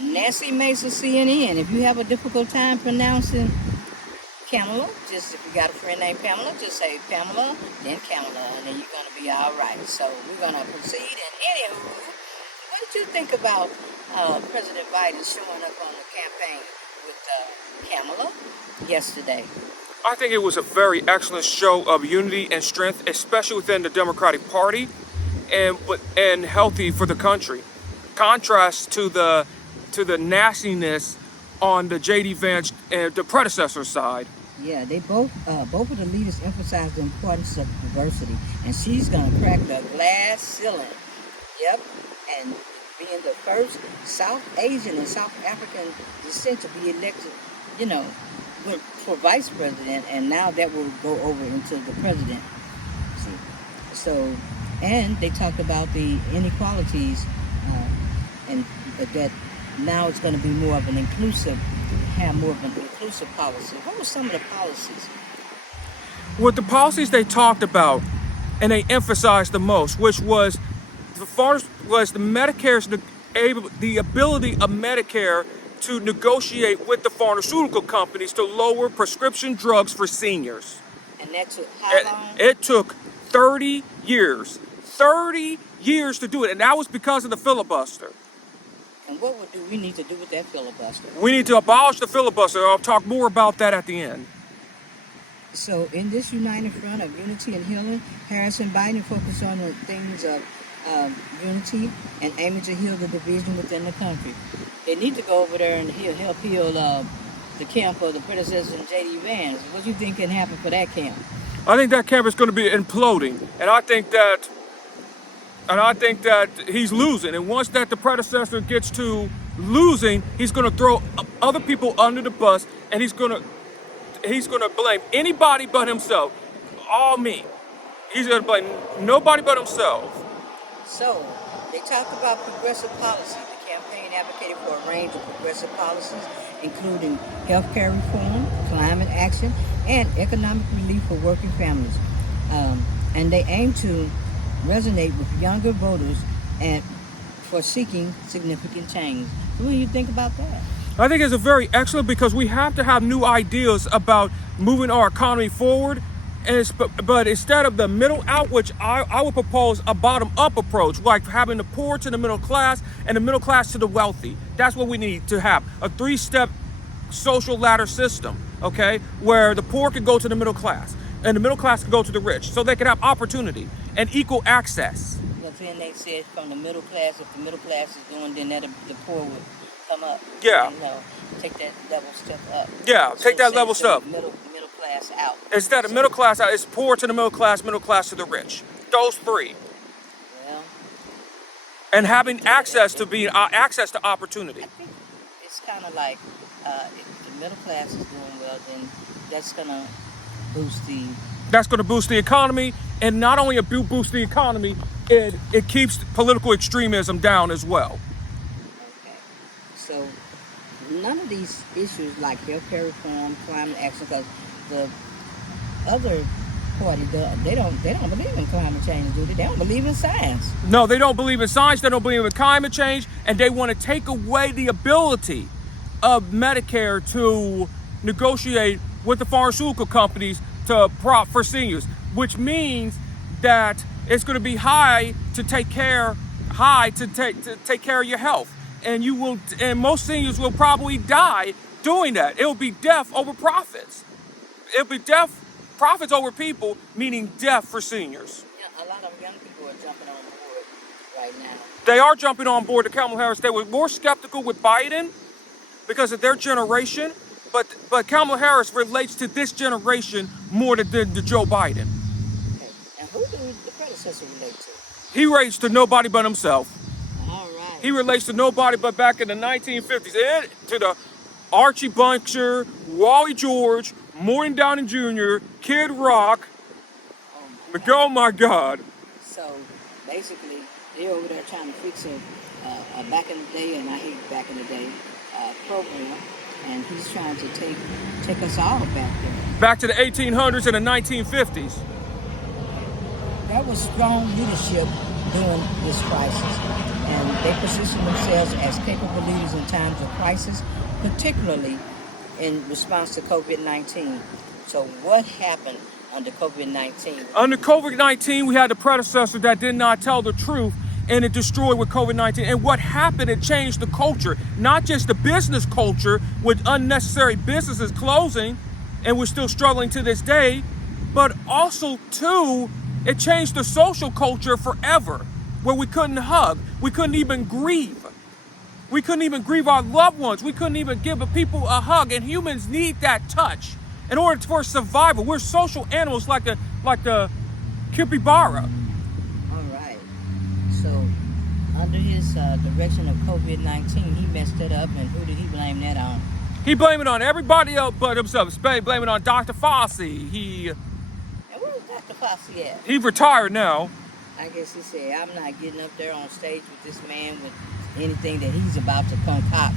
Nancy Mason, CNN. If you have a difficult time pronouncing Kamala, just if you got a friend named Pamela, just say Pamela, then Kamala, and then you're going to be all right. So we're going to proceed. And anywho, what did you think about President Biden showing up on the campaign with Kamala yesterday? I think it was a very excellent show of unity and strength, especially within the Democratic Party, and healthy for the country. Contrast to the nastiness on the J.D. Vance and the predecessor side. Yeah, they both of the leaders emphasize the importance of diversity, and she's gonna crack the glass ceiling. Yep, and being the first South Asian and South African descent to be elected, for vice president, and now that will go over into the presidency. So, and they talked about the inequalities, and that now it's going to be more of an inclusive policy. What were some of the policies? With the policies they talked about, and they emphasized the most, which was the Medicare's the ability of Medicare to negotiate with the pharmaceutical companies to lower prescription drugs for seniors. And that took how long? It took 30 years. 30 years to do it, and that was because of the filibuster. And what do we need to do with that filibuster? We need to abolish the filibuster. I'll talk more about that at the end. So in this united front of unity and healing, Harris and Biden focus on the things of unity and aiming to heal the division within the country. They need to go over there and help heal the camp of the predecessor J.D. Vance. What do you think can happen for that camp? I think that camp is going to be imploding, and I think that he's losing. And once that the predecessor gets to losing, he's going to throw other people under the bus, and he's going to blame anybody but himself. All me. He's going to blame nobody but himself. So they talked about progressive policy. The campaign advocated for a range of progressive policies, including healthcare reform, climate action, and economic relief for working families. And they aim to resonate with younger voters and for seeking significant change. What do you think about that? I think it's a very excellent, because we have to have new ideas about moving our economy forward. But instead of the middle out, which I would propose a bottom-up approach, like having the poor to the middle class and the middle class to the wealthy. That's what we need to have, a three-step social ladder system, okay, where the poor can go to the middle class and the middle class can go to the rich, so they can have opportunity and equal access. But then they said from the middle class, if the middle class is doing, then the poor would come up. Yeah. Take that level step up. Yeah, take that level step. Middle class out. Instead of middle class out, it's poor to the middle class to the rich. Those three. Well, and having access to opportunity. I think it's kind of like if the middle class is doing well, then that's gonna boost the economy, and not only boost the economy, it keeps political extremism down as well. Okay, so none of these issues like healthcare reform, climate action, because the other party, they don't believe in climate change, do they? They don't believe in science. No, they don't believe in science. They don't believe in climate change, and they want to take away the ability of Medicare to negotiate with the pharmaceutical companies to prop for seniors, which means that it's going to be high to take care of your health, and most seniors will probably die doing that. It will be death over profits. It'll be profits over people, meaning death for seniors. Yeah, a lot of young people are jumping on board right now. They are jumping on board to Kamala Harris. They were more skeptical with Biden because of their generation, but Kamala Harris relates to this generation more than to Joe Biden. Okay. And who did the predecessor relate to? He relates to nobody but himself. All right. He relates to nobody but back in the 1950s, and to the Archie Bunker, Wally George, Morton Downey Jr., Kid Rock. Oh my God. So basically, they're over there trying to fix a back in the day, and I hate back in the day, program, and he's trying to take us all back there. Back to the 1800s and the 1950s. That was strong leadership during this crisis. and they position themselves as capable leaders in times of crisis, particularly in response to COVID-19. So what happened under COVID-19? Under COVID-19, we had the predecessor that did not tell the truth, and it destroyed with COVID-19. And what happened, it changed the culture, not just the business culture with unnecessary businesses closing, and we're still struggling to this day, but also, too, it changed the social culture forever, where we couldn't hug, we couldn't even grieve. We couldn't even grieve our loved ones. We couldn't even give people a hug, and humans need that touch in order for survival. We're social animals like the capybara. So, under his direction of COVID-19, he messed it up, and who did he blame that on? He blamed it on everybody else but himself. Blame it on Dr. Fauci. And where's Dr. Fauci at? He retired now. I guess he said, I'm not getting up there on stage with this man with anything that he's about to concoct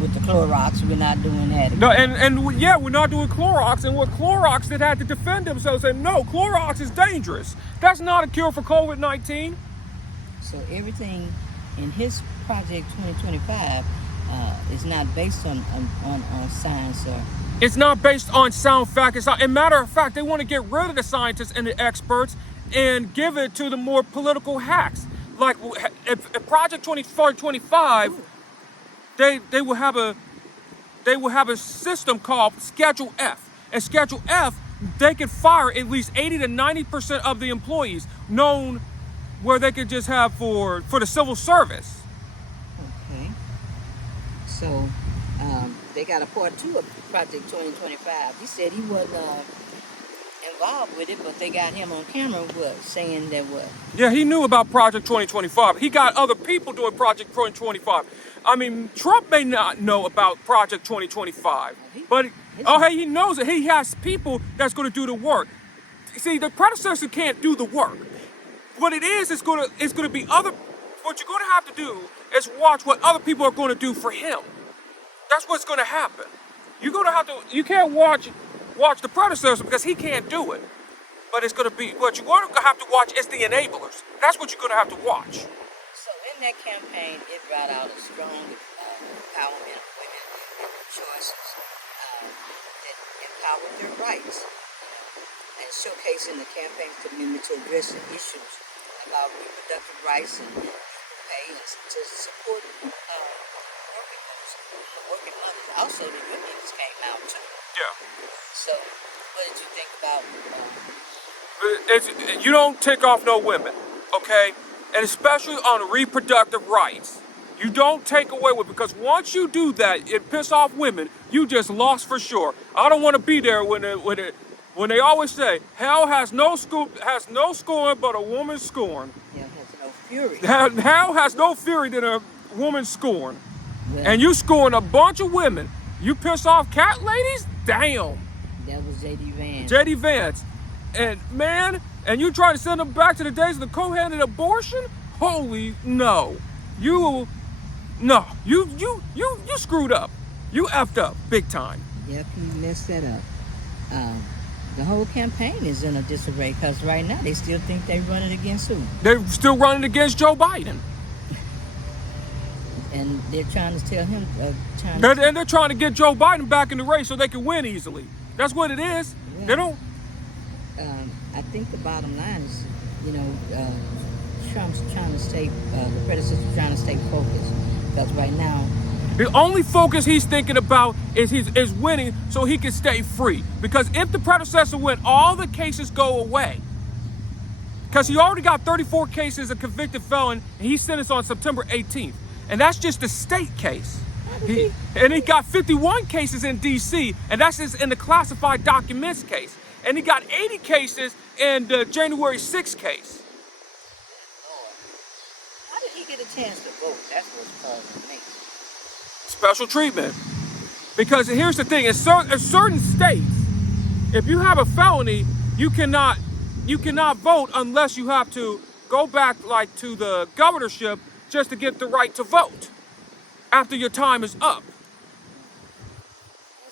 with the Clorox. We're not doing that again. No, and yeah, we're not doing Clorox. And what Clorox did had to defend themselves and say, no, Clorox is dangerous. That's not a cure for COVID-19. So everything in his Project 2025 is not based on science or... It's not based on sound fact. It's not, as a matter of fact, they want to get rid of the scientists and the experts and give it to the more political hacks. Like if Project 2025, they will have a system called Schedule F. And Schedule F, they could fire at least 80 to 90% of the employees, known where they could just have for the civil service. Okay. So they got a part 2 of Project 2025. He said he wasn't involved with it, but they got him on camera saying that what? Yeah, he knew about Project 2025. He got other people doing Project 2025. I mean, Trump may not know about Project 2025, but he knows it. He has people that's going to do the work. See, the predecessor can't do the work. What it is, it's going to be other. What you're going to have to do is watch what other people are going to do for him. That's what's going to happen. You're going to have to. You can't watch the predecessor because he can't do it. But it's going to be what you're going to have to watch is the enablers. That's what you're going to have to watch. So in that campaign, it brought out a strong empowerment of women and choices that empowered their rights, and showcasing the campaign's commitment to addressing issues about reproductive rights and equal pay, and to support working mothers. Also, the unions came out too. Yeah. So, what did you think about? You don't take off no women, okay? And especially on reproductive rights. You don't take away with, because once you do that, it piss off women. You just lost for sure. I don't want to be there when they always say hell has no scorn but a woman's scorn. Yeah, has no fury. Hell has no fury than a woman's scorn. Well, and you scorn a bunch of women. You piss off cat ladies? Damn. That was J.D. Vance. J.D. Vance. And man, and you try to send them back to the days of the co-handed abortion? Holy no. You screwed up. You effed up big time. Yep, he messed that up. The whole campaign is in a disarray because right now they still think they're running against who? They're still running against Joe Biden. And they're trying to tell him... They're trying to get Joe Biden back in the race so they can win easily. That's what it is. Yeah. They don't... I think the bottom line is, Trump's trying to stay... the predecessor's trying to stay focused. Because right now... The only focus he's thinking about is winning so he can stay free. Because if the predecessor wins, all the cases go away. Because he already got 34 cases of convicted felon, and he's sentenced on September 18th. And that's just the state case. And he got 51 cases in D.C., and that's just in the classified documents case. And he got 80 cases in the January 6th case. Lord, how did he get a chance to vote? That's what's causing me. Special treatment. Because here's the thing, in certain states, if you have a felony, you cannot vote unless you have to go back like to the governorship just to get the right to vote after your time is up.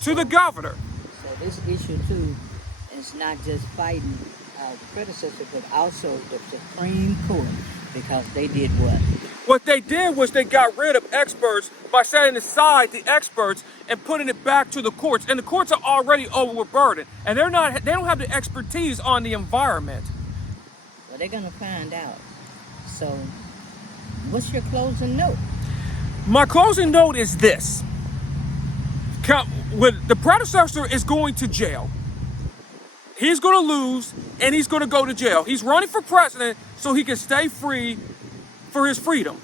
To the governor. So this issue too is not just fighting the predecessor, but also the Supreme Court, because they did what? What they did was they got rid of experts by setting aside the experts and putting it back to the courts. And the courts are already overburdened, and they don't have the expertise on the environment. Well, they're gonna find out. So, what's your closing note? My closing note is this. When the predecessor is going to jail, he's going to lose and he's going to go to jail. He's running for president so he can stay free for his freedom.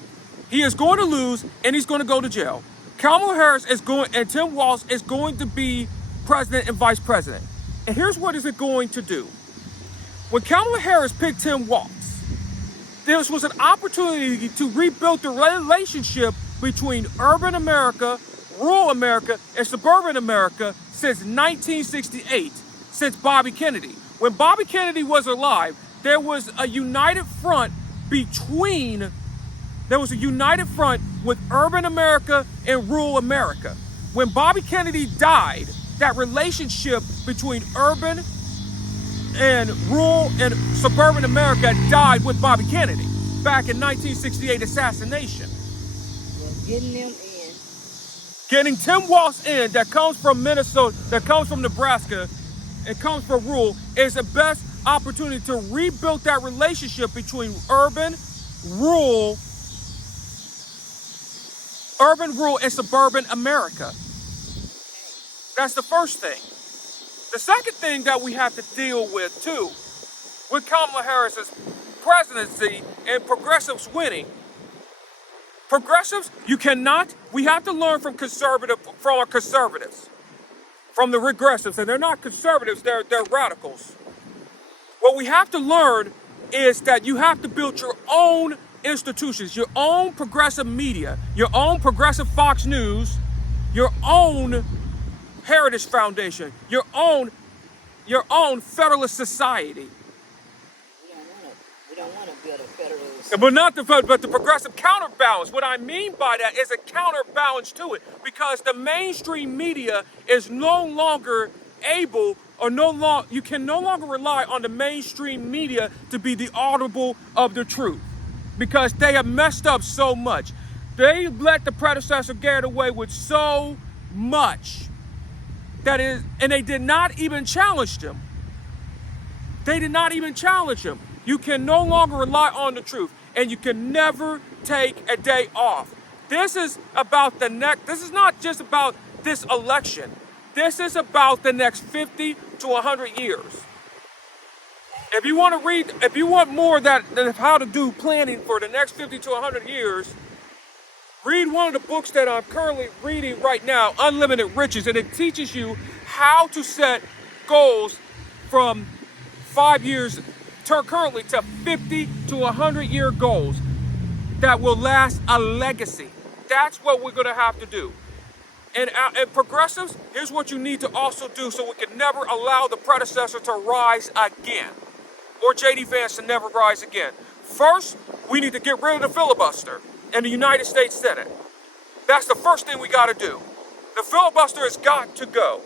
He is going to lose and he's going to go to jail. Kamala Harris is going, and Tim Walz is going to be president and vice president. And here's what is it going to do. When Kamala Harris picked Tim Walz, this was an opportunity to rebuild the relationship between urban America, rural America, and suburban America since 1968, since Bobby Kennedy. When Bobby Kennedy was alive, there was a united front with urban America and rural America. When Bobby Kennedy died, that relationship between urban and rural and suburban America died with Bobby Kennedy back in 1968 assassination. Well, getting them in. Getting Tim Walz in, that comes from Minnesota, that comes from Nebraska, and comes from rural, is the best opportunity to rebuild that relationship between urban, rural, and suburban America. That's the first thing. The second thing that we have to deal with, too, with Kamala Harris's presidency and progressives winning. Progressives, we have to learn from our conservatives, from the regressives, and they're not conservatives, they're radicals. What we have to learn is that you have to build your own institutions, your own progressive media, your own progressive Fox News, your own Heritage Foundation, your own Federalist Society. We don't want to build a Federalist. But the progressive counterbalance. What I mean by that is a counterbalance to it, because the mainstream media is no longer able, you can no longer rely on the mainstream media to be the audible of the truth, because they have messed up so much. They let the predecessor get away with so much and they did not even challenge them. You can no longer rely on the truth, and you can never take a day off. This is not just about this election. This is about the next 50 to 100 years. If you want more of how to do planning for the next 50 to 100 years, read one of the books that I'm currently reading right now, Unlimited Riches, and it teaches you how to set goals from 5 years currently to 50 to 100-year goals that will last a legacy. That's what we're going to have to do. And progressives, here's what you need to also do so we can never allow the predecessor to rise again, or J.D. Vance to never rise again. First, we need to get rid of the filibuster in the United States Senate. That's the first thing we got to do. The filibuster has got to go.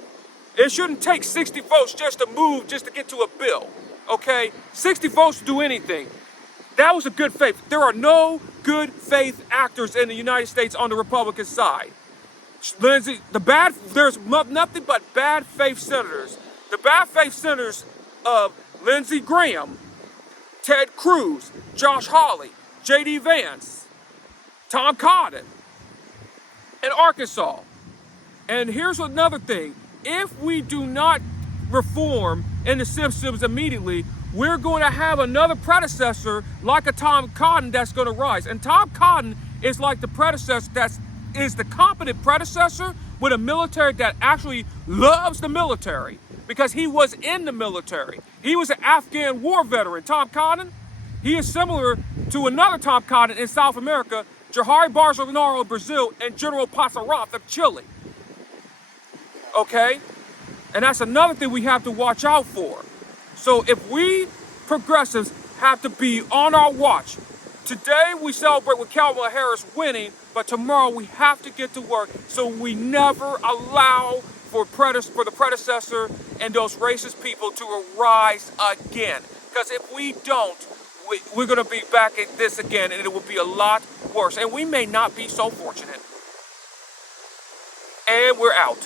It shouldn't take 60 votes just to get to a bill. Okay, 60 votes to do anything. That was a good faith. There are no good faith actors in the United States on the Republican side. Lindsey, there's nothing but bad faith senators. The bad faith senators of Lindsey Graham, Ted Cruz, Josh Hawley, J.D. Vance, Tom Cotton, in Arkansas. And here's another thing. If we do not reform in the systems immediately, we're going to have another predecessor like a Tom Cotton that's going to rise. And Tom Cotton is like the predecessor is the competent predecessor with a military that actually loves the military, because he was in the military. He was an Afghan war veteran. Tom Cotton, he is similar to another Tom Cotton in South America, Jair Bolsonaro of Brazil, and General Passaroth of Chile. Okay? And that's another thing we have to watch out for. So if we progressives have to be on our watch, today we celebrate with Kamala Harris winning, but tomorrow we have to get to work so we never allow for the predecessor and those racist people to arise again. Because if we don't, we're going to be back at this again, and it will be a lot worse. And we may not be so fortunate. And we're out.